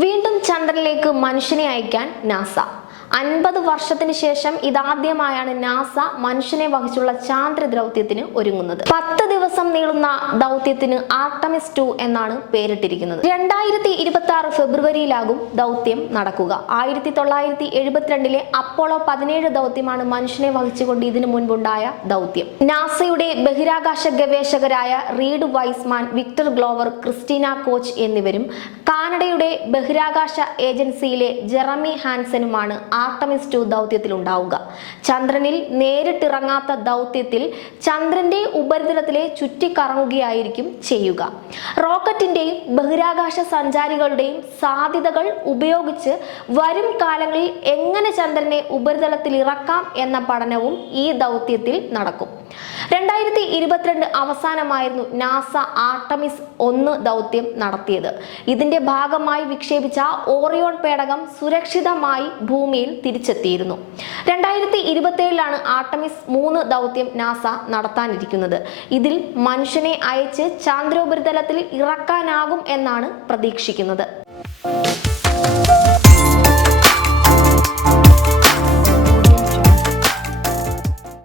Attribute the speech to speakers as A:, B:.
A: വീണ്ടും ചന്ദ്രനിലേക്ക് മനുഷ്യനെ അയക്കാൻ നാസ. അൻപത് വർഷത്തിന് ശേഷം ഇതാദ്യമായാണ് നാസ മനുഷ്യനെ വഹിച്ചുള്ള ചാന്ദ്ര ദൗത്യത്തിന് ഒരുങ്ങുന്നത്. പത്ത് ദിവസം നീളുന്ന ദൗത്യത്തിന് ആർട്ടമിസ് ടു എന്നാണ് പേരിട്ടിരിക്കുന്നത്. രണ്ടായിരത്തി ഇരുപത്തി ആറ് ഫെബ്രുവരിയിലാകും ദൗത്യം നടക്കുക. ആയിരത്തി തൊള്ളായിരത്തി എഴുപത്തിരണ്ടിലെ അപ്പോളോ പതിനേഴ് ദൗത്യമാണ് മനുഷ്യനെ വഹിച്ചുകൊണ്ട് ഇതിനു മുൻപുണ്ടായ ദൗത്യം. നാസയുടെ ബഹിരാകാശ ഗവേഷകരായ Reid Wiseman Victor Glover Christina Koch എന്നിവരും കാനഡയുടെ ബഹിരാകാശ ഏജൻസിയിലെ ജെറമി ഹാൻസനുമാണ് ആർട്ടമിസ് ടു ദൗത്യത്തിൽ ഉണ്ടാവുക ചന്ദ്രനിൽ നേരിട്ടിറങ്ങാത്ത ദൗത്യത്തിൽ ചന്ദ്രന്റെ ഉപരിതലത്തിലെ ചുറ്റിക്കറങ്ങുകയായിരിക്കും ചെയ്യുക. റോക്കറ്റിന്റെയും ബഹിരാകാശ സഞ്ചാരികളുടെയും സാധ്യതകൾ ഉപയോഗിച്ച് വരും കാലങ്ങളിൽ എങ്ങനെ ചന്ദ്രനെ ഉപരിതലത്തിൽ ഇറക്കാം എന്ന പഠനവും ഈ ദൗത്യത്തിൽ നടക്കും. രണ്ടായിരത്തി ഇരുപത്തിരണ്ട് അവസാനമായിരുന്നു നാസ ആർട്ടമിസ് ഒന്ന് ദൗത്യം നടത്തിയത്. ഇതിന്റെ ഭാഗമായി വിക്ഷേപിച്ച ഓറിയോൺ പേടകം സുരക്ഷിതമായി ഭൂമിയിൽ തിരിച്ചെത്തിയിരുന്നു. രണ്ടായിരത്തി ഇരുപത്തിയേഴിലാണ് ആർട്ടമിസ് മൂന്ന് ദൗത്യം നാസ നടത്താനിരിക്കുന്നത്. ഇതിൽ മനുഷ്യനെ അയച്ച് ചാന്ദ്രോപരിതലത്തിൽ ഇറക്കാനാകും എന്നാണ് പ്രതീക്ഷിക്കുന്നത്.